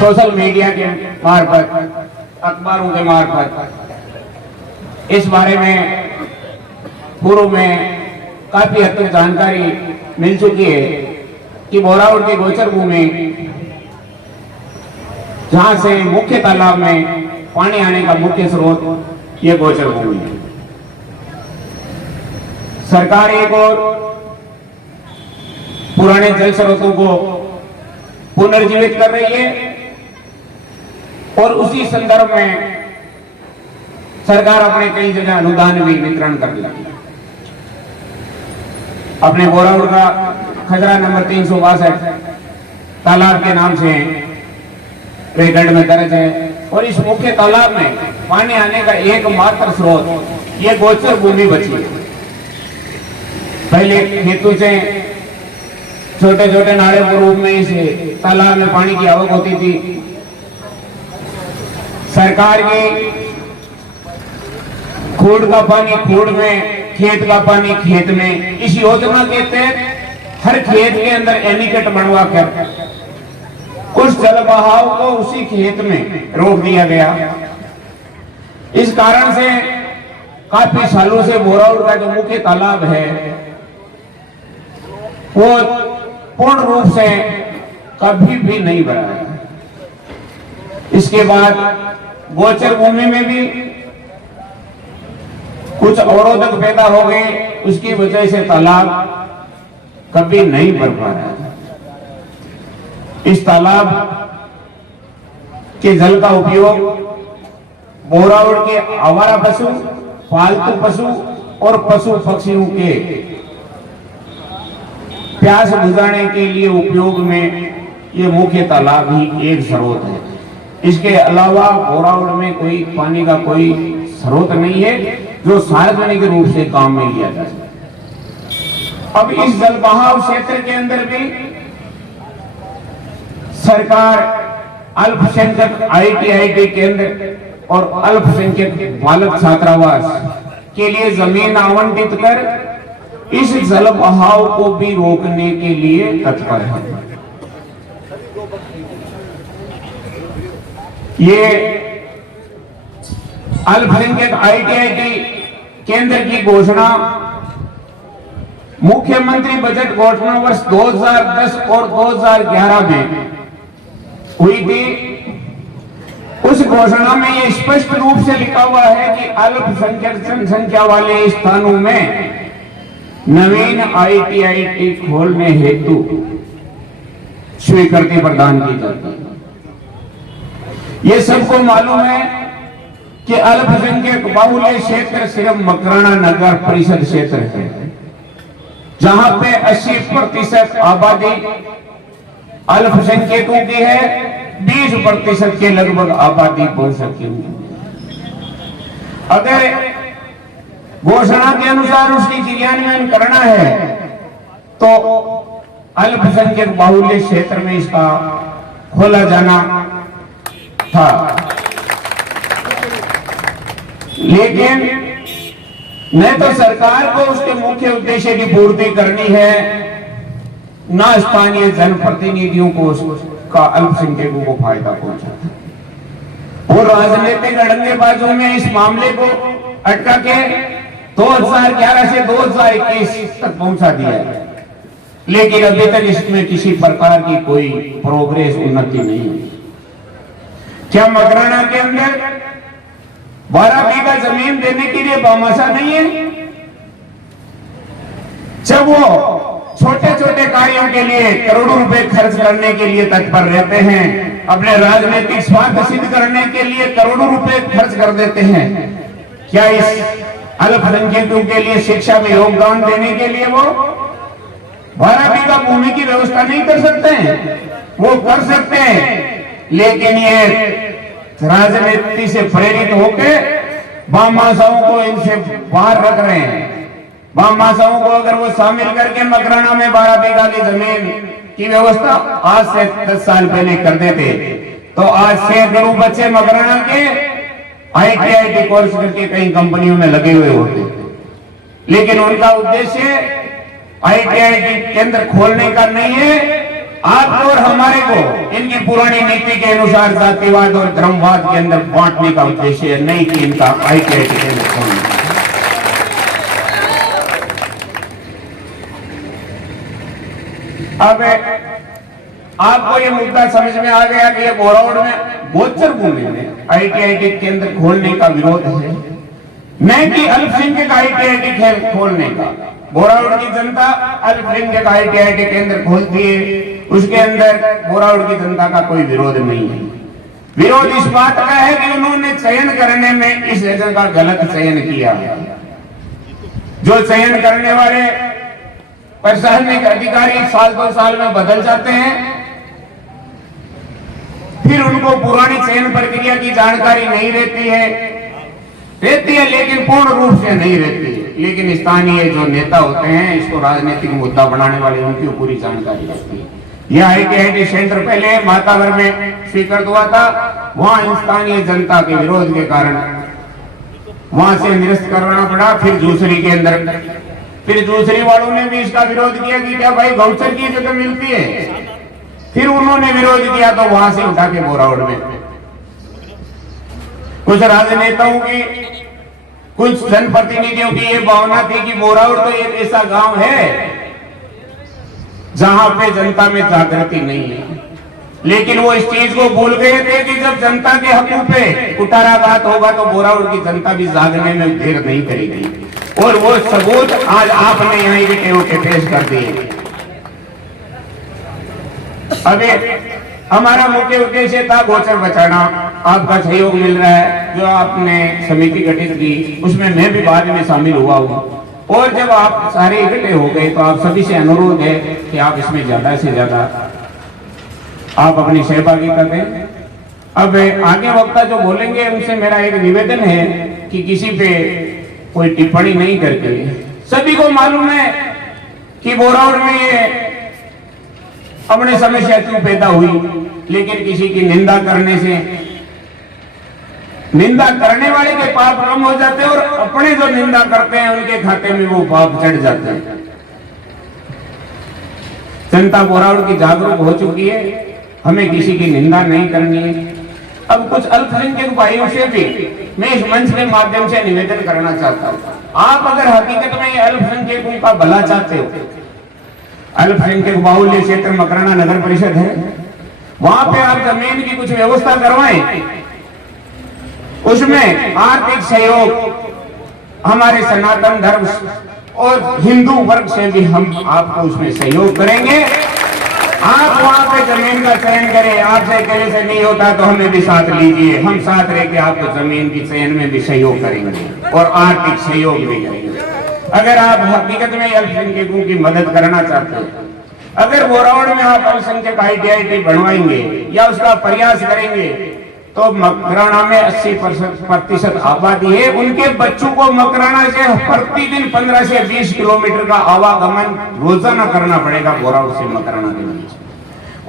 Social media के मार्फत, अखबारों के मार्फत इस बारे में पूर्व में काफी हद तक जानकारी मिल चुकी है कि बोरावड़ की गोचर भूमि, जहां से मुख्य तालाब में पानी आने का मुख्य स्रोत ये गोचर भूमि है। सरकार एक और पुराने जल स्रोतों को पुनर्जीवित कर रही है और उसी संदर्भ में सरकार अपने कई जगह अनुदान भी वितरण कर रही है। अपने बोरावड़ का खजरा नंबर 362 तालाब के नाम से रेकॉर्ड में दर्ज है और इस मुख्य तालाब में पानी आने का एकमात्र स्रोत ये गोचर भूमि बची है। पहले खेतों से छोटे छोटे नाले के रूप में इस तालाब में पानी की आवक होती थी। सरकार की खूड़ का पानी खूड़ में, खेत का पानी खेत में, इस योजना के तहत हर खेत के अंदर एनीकट बनवा कर उस जल बहाव को उसी खेत में रोक दिया गया। इस कारण से काफी सालों से बोरावड़ का जो मुख्य तालाब है वो पूर्ण रूप से कभी भी नहीं भरा है। इसके बाद गोचर भूमि में भी कुछ अवरोधक पैदा हो गए, उसकी वजह से तालाब कभी नहीं भर पा रहा है। इस तालाब के जल का उपयोग बोरावड़ के आवारा पशु, पालतू पशु और पशु पक्षियों के प्यास बुझाने के लिए उपयोग में ये मुख्य तालाब ही एक स्रोत है। इसके अलावा बोरावड़ में कोई पानी का कोई स्रोत नहीं है जो सार्वजनिक रूप से काम में लिया जा सके। अब इस जल बहाव क्षेत्र के अंदर भी सरकार अल्पसंख्यक IIT केंद्र और अल्पसंख्यक बालक छात्रावास के लिए जमीन आवंटित कर इस जल बहाव को भी रोकने के लिए तत्पर है। ये अल्पसंख्यक IIT केंद्र की घोषणा मुख्यमंत्री बजट घोषणा वर्ष 2010 और 2011 में हुई थी। उस घोषणा में यह स्पष्ट रूप से लिखा हुआ है कि अल्पसंख्यक जनसंख्या वाले स्थानों में नवीन IIT खोलने हेतु स्वीकृति प्रदान की जाती है। ये सबको मालूम है कि अल्पसंख्यक बाहुल्य क्षेत्र सिर्फ मकराना नगर परिषद क्षेत्र है, जहां पे 80% आबादी अल्पसंख्यकों की है, 20% के लगभग आबादी बहुसंख्यक की। अगर घोषणा के अनुसार उसकी क्रियान्वयन करना है तो अल्पसंख्यक बाहुल्य क्षेत्र में इसका खोला जाना था, लेकिन न तो सरकार को उसके मुख्य उद्देश्य की पूर्ति करनी है, न स्थानीय जनप्रतिनिधियों को उसका अल्पसंख्यकों को फायदा पहुंचा। और राजनीतिक अड़ंगेबाजों में इस मामले को अटका के 2011 से 2021 तक पहुंचा दिया है, लेकिन अभी तक इसमें किसी प्रकार की कोई प्रोग्रेस, उन्नति नहीं हुई। क्या मकराना के अंदर 12 बीघा जमीन देने के लिए भामाशाह नहीं है? जब वो छोटे छोटे कार्यों के लिए करोड़ों रुपए खर्च करने के लिए तत्पर रहते हैं, अपने राजनीतिक स्वार्थ सिद्ध करने के लिए करोड़ों रुपए खर्च कर देते हैं, क्या इस अल्पसंख्यकों के लिए शिक्षा में योगदान देने के लिए वो 12 बीघा भूमि की व्यवस्था नहीं कर सकते हैं? वो कर सकते हैं, लेकिन ये राजनीति से प्रेरित होकर भामाशाहों को इनसे बाहर रख रहे हैं। भामाशाहों को अगर वो शामिल करके मकराना में 12 बीघा की जमीन की व्यवस्था आज से 10 साल पहले कर देते तो आज सैकड़ों बच्चे मकराना के IIT कोर्स करके कई कंपनियों में लगे हुए होते। लेकिन उनका उद्देश्य ITI केंद्र खोलने का नहीं है। आपको और हमारे को इनकी पुरानी नीति के अनुसार जातिवाद और धर्मवाद के अंदर बांटने का उद्देश्य है, नहीं कि इनका ITI केंद्र खोलने। अब आपको ये मुद्दा समझ में आ गया कि ये बोरावड़ में गोचर भूमि में ITI के केंद्र खोलने का विरोध है, न कि अल्पसंख्यक ITI के खोलने का। बोरावड़ की जनता अल्पसंख्यक ITI के केंद्र खोलती है, उसके अंदर बोरावड़ की जनता का कोई विरोध नहीं है। विरोध इस बात का है कि उन्होंने चयन करने में इस जगह का गलत चयन किया। जो चयन करने वाले प्रशासनिक अधिकारी साल 2 साल में बदल जाते हैं, फिर उनको पुरानी चयन प्रक्रिया की जानकारी नहीं रहती है लेकिन पूर्ण रूप से नहीं रहती है। लेकिन स्थानीय जो नेता होते हैं, इसको राजनीतिक मुद्दा बनाने वाले, उनकी पूरी जानकारी रहती है। यह ITI सेंटर पहले मातावर में स्वीकृत हुआ था, वहां स्थानीय जनता के विरोध के कारण वहां से निरस्त करना पड़ा। फिर दूसरी वालों ने भी इसका विरोध किया कि क्या भाई गौचर की जगह मिलती है। फिर उन्होंने विरोध किया तो वहां से उठा के बोरावड़ में कुछ राजनेताओं की, कुछ जनप्रतिनिधियों की ये भावना थी कि बोरावड़ तो एक ऐसा गांव है जहां पे जनता में जागृति नहीं है। लेकिन वो इस चीज को भूल गए थे कि जब जनता के हकों पे कुटाराघात होगा तो बोरावड़ की जनता भी जागने में देर नहीं करेगी। और वो सबूत आज आपने यहाँ इकट्ठे होकर पेश कर दिए। अभी हमारा मुख्य उद्देश्य था गोचर बचाना। आपका सहयोग मिल रहा है, जो आपने समिति गठित की उसमें मैं भी बाद में शामिल हुआ हूँ। और जब आप सारे इकट्ठे हो गए तो आप सभी से अनुरोध है कि आप इसमें ज्यादा से ज्यादा आप अपनी सहभागिता दें। अब आगे वक्ता जो बोलेंगे उनसे मेरा एक निवेदन है कि किसी पे कोई टिप्पणी नहीं करके, सभी को मालूम है कि बोरावड़ में ये अपने समस्या क्यों पैदा हुई, लेकिन किसी की निंदा करने से निंदा करने वाले के पाप कम हो जाते हैं और अपने जो निंदा करते हैं उनके खाते में वो पाप चढ़ जाते हैं। जनता बोरावड़ की जागरूक हो चुकी है, हमें किसी की निंदा नहीं करनी है। अब कुछ अल्पसंख्यक भाइयों से भी मैं इस मंच के माध्यम से निवेदन करना चाहता हूँ, आप अगर हकीकत में ये अल्पसंख्यकों का भला चाहते हो, अल्पसंख्यक बाहुल्य क्षेत्र मकराना नगर परिषद है, वहां पे आप जमीन की कुछ व्यवस्था करवाएं, उसमें आर्थिक सहयोग हमारे सनातन धर्म और हिंदू वर्ग से भी हम आपको उसमें सहयोग करेंगे। आप वहां पे जमीन का चयन करें, आपसे अकेले से नहीं होता तो हमें भी साथ लीजिए, हम साथ रह के आपको जमीन की चयन में भी सहयोग करेंगे और आर्थिक सहयोग भी करेंगे। अगर आप हकीकत में अल्पसंख्यकों की मदद करना चाहते हैं, अगर बोरावड़ में आप अल्पसंख्यक ITI बनवाएंगे या उसका प्रयास करेंगे तो मकराना में 80% आबादी है, उनके बच्चों को मकराना से प्रतिदिन 15 से 20 किलोमीटर का आवागमन रोजाना करना पड़ेगा बोरावड़ से मकराना के बीच।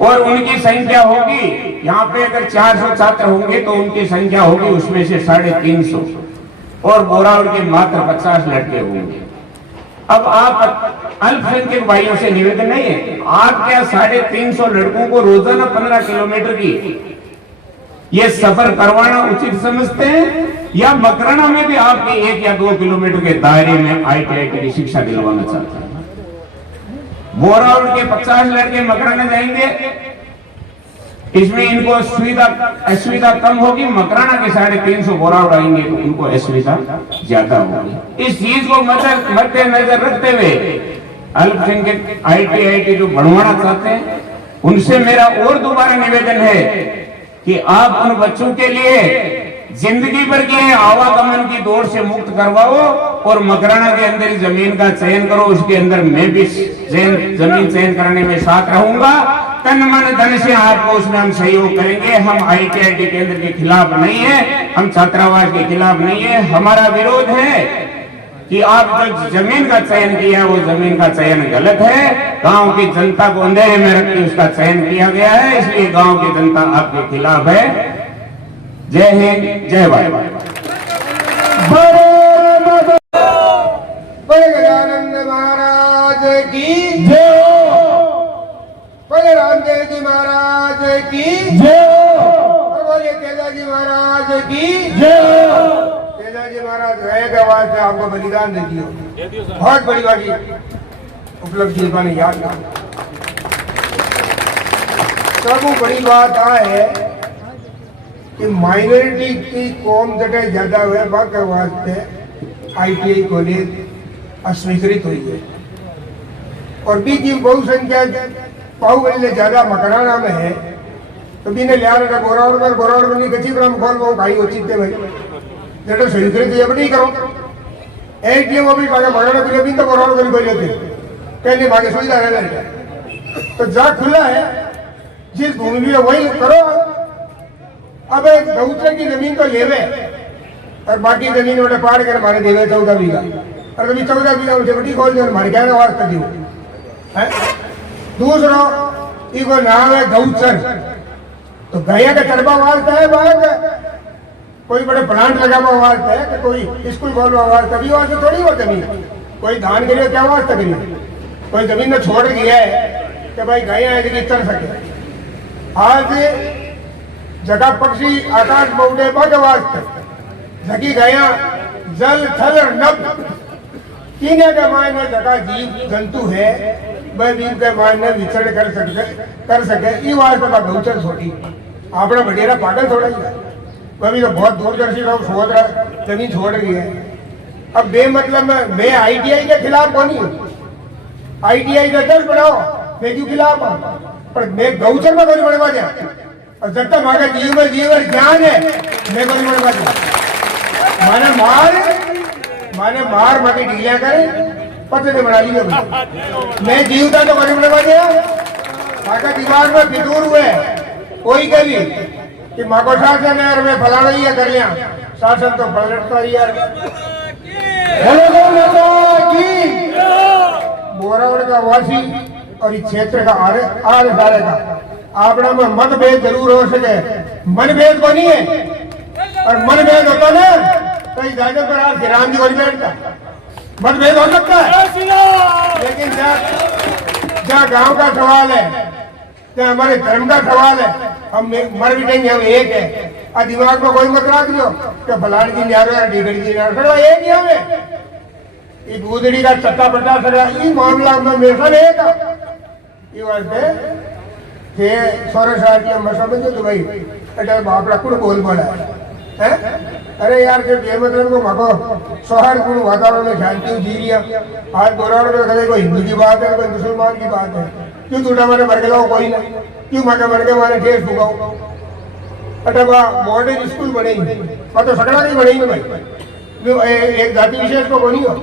और उनकी संख्या होगी, यहाँ पे अगर 400 छात्र होंगे तो उनकी संख्या होगी उसमें से 350 और बोरावड़ के मात्र 50 लड़के होंगे। अब आप अल्पसंख्यक भाइयों से निवेदन नहीं है, आप क्या 350 लड़कों को रोजाना 15 किलोमीटर की ये सफर करवाना उचित समझते हैं, या मकराना में भी आपके 1 या 2 किलोमीटर के दायरे में ITI की शिक्षा दिलवाना चाहते हैं? बोरावड़ के 50 लड़के मकराना जाएंगे, इसमें इनको असुविधा कम होगी, मकराना के 350 बोरावड़ आएंगे तो उनको असुविधा ज्यादा होगी। इस चीज को मद्देनजर रखते हुए अल्पसंख्यक ITI के जो बनवाना चाहते हैं उनसे मेरा और दोबारा निवेदन है कि आप उन बच्चों के लिए जिंदगी भर के आवागमन की दौड़ से मुक्त करवाओ और मकराना के अंदर ही जमीन का चयन करो। उसके अंदर मैं भी जमीन चयन करने में साथ रहूंगा, तन मन धन से आपको उसमें हम सहयोग करेंगे। हम ITI केंद्र के खिलाफ नहीं है, हम छात्रावास के खिलाफ नहीं है। हमारा विरोध है कि आप जो जमीन का चयन किया है वो जमीन का चयन गलत है, गांव की जनता को अंधेरे में रख के उसका चयन किया गया है, इसलिए गांव की जनता आपके खिलाफ है। जय हिंद, जय भारत। की जय हो। बोले रामदेव जी महाराज की जय हो। और बोले तेजा जी महाराज की जय हो। तेजा जी महाराज गए के वास्ते आपको बलिदान दे दियो, बहुत बड़ी बात उपलब्धि मैंने याद ना। सबू बड़ी बात आ है कि माइनॉरिटी की कौम जगह ज्यादा हुए बाकी वास्ते ITI कॉलेज अस्वीकृत हुई है और बीजी बहुसंख्या बाहुबली ज्यादा मकराना में है तो बीने लिया गोरावड़ में कच्ची ग्राम खोल वो भाई उचित थे भाई जेटा स्वीकृत ये बड़ी करो ATM भी भागे मकराना के लिए तो गोरावड़ में कोई लेते कहने भागे सुविधा रहने तो जा खुला है जिस भूमि में वही करो। अब एक गौचर की जमीन तो लेवे और बाकी जमीन वाले पाड़ कर मारे देवे 14 बीघा और कभी 14 बीघा मुझे बड़ी खोल दे मारे क्या वास्ता दी है। दूसरा इको नाम है गौचर तो गया का चरबा वास्ता है बात कोई बड़े प्लांट लगा हुआ वास्ता है कि कोई स्कूल खोलवा वास्ता भी वास्ता थोड़ी हो जमीन कोई धान के लिए क्या वास्ता करिए कोई जमीन में छोड़ गया है कि भाई गया है कि चल सके। आज जगह पक्षी आकाश मौटे बग वास्ते जगी गया जल थल और नभ तीन के मायने जगह जीव जंतु है वह भी के मायने विचरण कर सके ये वास्ते का गौचर छोटी अपना बडेरा पागल थोड़ा ही वह भी तो बहुत दूरदर्शी लोग सोच रहा जमीन छोड़ रही है। अब बेमतलब मैं ITI के खिलाफ कौन हूँ ITI का दर्ज बढ़ाओ मैं क्यों खिलाफ पर मैं गौचर में कोई बढ़वा दिया और जब तक हमारा जीव में ज्ञान है मैं कोई बढ़वा दिया माने मार माटी ढीलिया करे पत्र ने बना लिया मैं जीवता तो कोई बढ़वा दिया माका दिमाग में फितूर हुए कोई कभी कि माँ को शासन है और मैं फलाना ही कर लिया शासन तो पलटता ही यार। बोरावड़ का वासी और इस क्षेत्र का आर सारे का आपना में मतभेद जरूर हो सके मनभेद को नहीं है और मनभेद होता ना तो इजाजत पर आज राम जी को नहीं बैठता मतभेद हो सकता है लेकिन जहाँ गांव का सवाल है जहाँ हमारे धर्म का सवाल है हम मर बिटेंगे हम एक है दिमाग में कोई मत रख दो कि फलान की न्यारो डिगड़ी की न्यारो एक ही हमें ये गुदड़ी का चट्टा पट्टा सर ये मामला में मेरे एक ये वास्ते के 16 साल की मैं समझो तो भाई अरे बाप रा कुण बोल पड़ा है अरे यार के बेमतलब को मको सौहार्दपूर्ण वातावरण में शांति जी लिया आज बोरावड़ में कहे कोई हिंदू की बात है कोई मुसलमान की बात है क्यों टूटा मारे मर गया कोई नहीं क्यों मर के मारे ठेस फुगाओ अटवा मॉडर्न स्कूल बनेगी तो सकड़ा नहीं बनेगी भाई एक जाति विशेष को नहीं हो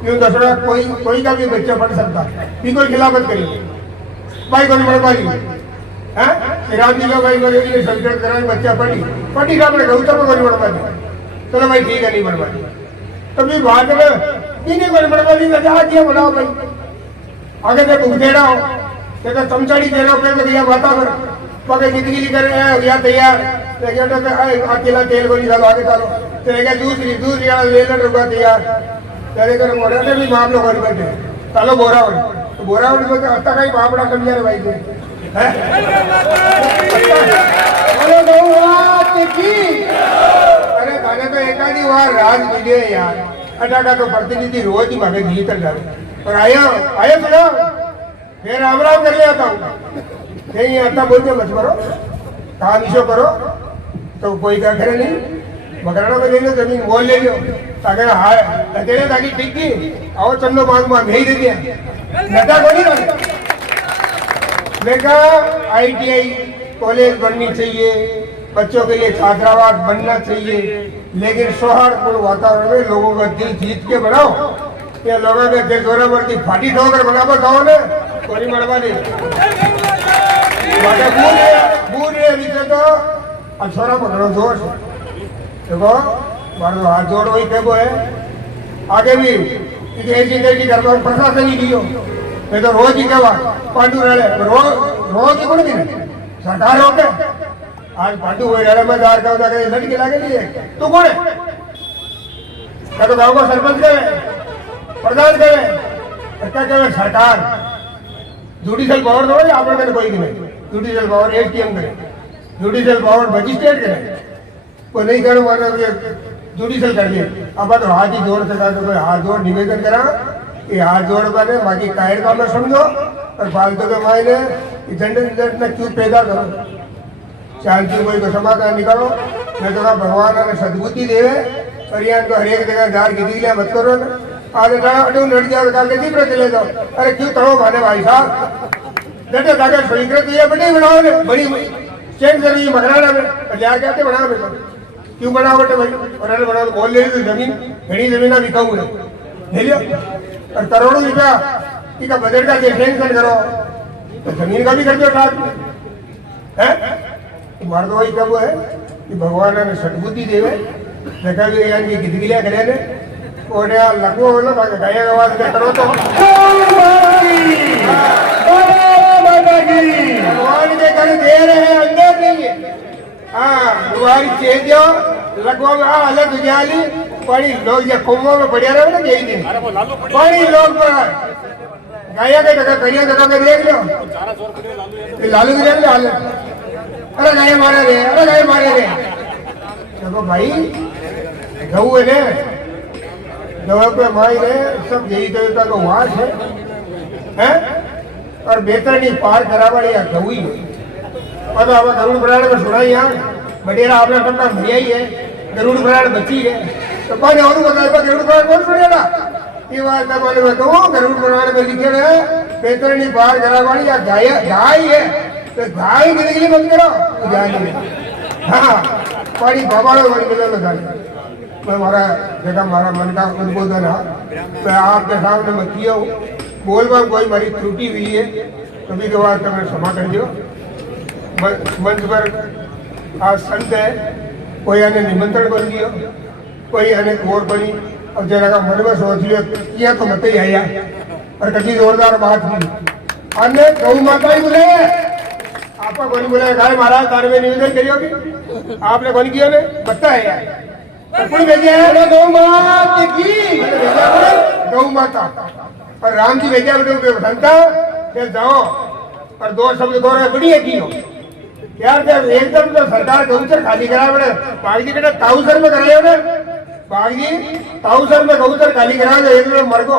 क्यों दसरा कोई का भी बच्चा पढ़ सकता भी कोई खिलाफत करेगी भाई को नहीं पढ़ पाएगी राम जी का भाई मेरे संस्कृत करा बच्चा पढ़ी का अपने गौतम को नहीं पढ़ पाती चलो भाई ठीक है नहीं पढ़ पाती तभी बाद में नहीं को नहीं पढ़ पाती जहाज ये बनाओ भाई आगे से भूख देना हो तो चमचाड़ी देना हो तो भैया वातावरण पके जिंदगी कर भैया तैयार अकेला तेल को निकालो आगे चलो चलेगा दूसरी ले रुका तैयार चले कर मोड़ा ने भी मामलो कर बैठे चलो बोरावड़ तो बोरावड़ में तो अच्छा कहीं बापड़ा समझा रहे भाई अरे गाने तो एक आधी बार राज मिले यार अटा का तो प्रतिनिधि रोज ही मांगे भीतर जाए और आया सुना फिर राम राम कर ले आता हूँ नहीं आता बोलते मत करो काम इसो करो तो कोई क्या करे नहीं मकराना में ले लो जमीन वो ले लो अगर अकेले ताकि ठीक थी और चंदो मांग मांग भेज दे दिया नटा को नहीं रहा मैं कहा ITI कॉलेज बननी चाहिए बच्चों के लिए छात्रावास बनना चाहिए लेकिन सौहार्दपूर्ण वातावरण में लोगों का दिल जीत के बनाओ या लोगों के दिल जोरा वर्ती फाटी ठोकर बना बताओ ना कोई मरवा दे बूढ़ नीचे तो अछोरा पकड़ो जोर से देखो मारो हाथ जोड़ वही कहबो है आगे भी ऐसी कैसी करता प्रशासन ही दियो मैं तो रोज ही कहवा पांडू रहे रोज ही कौन भी सरकार हो के आज पांडू हुए रहे मैं दार का लड़की लागे लिए तू कौन है तो गाँव का सरपंच करे प्रधान करे क्या कहे सरकार जुडिशियल पावर दो या अपन कोई नहीं जुडिशियल पावर एटीएम करे जुडिशियल पावर मजिस्ट्रेट करे को नहीं करो मतलब जुडिशियल कर दिए अब तो हाथ ही जोड़ सका तो कोई हाथ जोड़ निवेदन करा कि हाथ जोड़ बने बाकी कायर का मैं समझो और फालतू के मायने झंडे में क्यों पैदा करो शांति कोई को समाधान निकालो मैं तो भगवान ने सद्बुद्धि देवे और यहाँ को हर एक जगह दार की दिले मत करो ना आगे अटू लड़ जाओ के तीव्र चले जाओ अरे क्यों तड़ो खाने भाई साहब जैसे जाकर स्वीकृत ये बड़ी बनाओ ने बड़ी चेंज जमीन मकराना में ले आते बना बेटा क्यों बनाओ बेटे भाई और अरे बनाओ बोल ले तो जमीन घनी जमीन बिकाऊ है ले लियो और करोड़ों रुपया का बजट का टेंशन करो तो जमीन का भी कर दो साथ में है तुम्हारा तो वही कब है कि भगवान ने सद्बुद्धि देवे देखा कि यार ये गिदगिलिया करे ने और यार लगो बोलो बाकी गाया आवाज में करो तो भगवान के घर दे रहे हैं अंदर नहीं है हाँ तुम्हारी चेज लगभग अलग उजाली पड़ी लोग ये कुंभों में बढ़िया रहे ना यही दिन पड़ी लोग गाया के जगह करिया जगह में देख लो लालू गिरे लालू अरे गाय मारे रे अरे गाय मारे रे देखो भाई गऊ है गऊ पे माई ने सब यही देवता का वास है और बेहतर नहीं पार करावा या गऊ ही और अब गरुड़ पुराण में सुना यहाँ बडेरा आपने सबका भैया ही है गरुड़ पुराण बची है तो कौन और बताया गरुड़ पुराण कौन सुनेगा ये बात मैं बोले मैं कहूँ गरुड़ पुराण में लिखे रहे बेहतर नहीं पार करावाड़ी या गाय गाय है तो गाय गिरगिली मत करो जाने हाँ पानी बाबा बड़ी मिले लगा मैं हमारा जगह हमारा मन का उद्बोधन है मैं आपके सामने मैं किया हूँ बोल बार कोई हमारी त्रुटि हुई है कभी के बाद मैं क्षमा कर दियो मंच पर आज संत है कोई आने निमंत्रण बन दियो कोई आने और बनी अब जरा का मन में सोच लियो किया तो मत ही आया और कभी जोरदार बात हुई अन्य गौ माता ही बुलाए आपका कौन बुलाया गाय महाराज तार में निवेदन करियोगे आपने कौन किया ने बता है यार कोई भेजे है गौ माता की गौ माता और राम जी भेजा बेटे संता फिर जाओ और दो शब्द दो रहे बढ़िया की हो यार जब एकदम तो सरकार गौचर खाली करा बड़े बागी बेटा ताउसर में कर रहे हो बागी ताउसर में गौचर खाली करा दो एक लोग मर को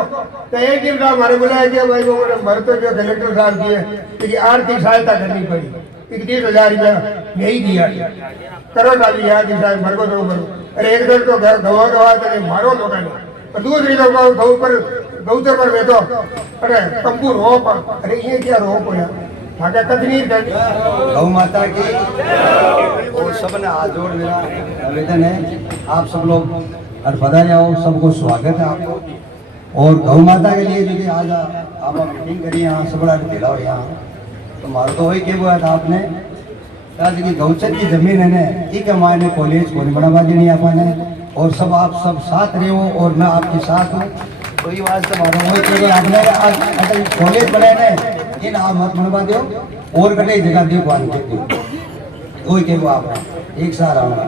तो एक दिन साहब हमारे बुलाया कि भाई वो मर तो जो कलेक्टर साहब किए लेकिन आर्थिक सहायता करनी पड़ी 31,000 रुपया नहीं दिया करो डाली आर्थिक सहायता मर को तो मरो अरे एक दिन तो गवा गवा मारो लोगों ने दूसरी तो गौ पर गौचर पर बैठो अरे तंबू रोप अरे ये क्या रोप हो यार गौ माता की और सबने हाथ जोड़ मेरा निवेदन है आप सब लोग और पधारे आओ सबको स्वागत है आपको और गौ माता के लिए जो आज आप मीटिंग करी यहाँ सब बड़ा भेड़ा हो यहाँ तो मारो तो वही क्या हुआ था आपने कि गौचर की जमीन है ना ठीक है मायने कॉलेज को नहीं बनवा देनी आपने और सब आप सब साथ रहे हो और मैं आपके साथ हूँ तो ये बात से मारो वही आपने अगर कॉलेज बनाए ना इन आप मत बनवा दो और कटे जगह देखो वही के वो आप एक साथ आऊंगा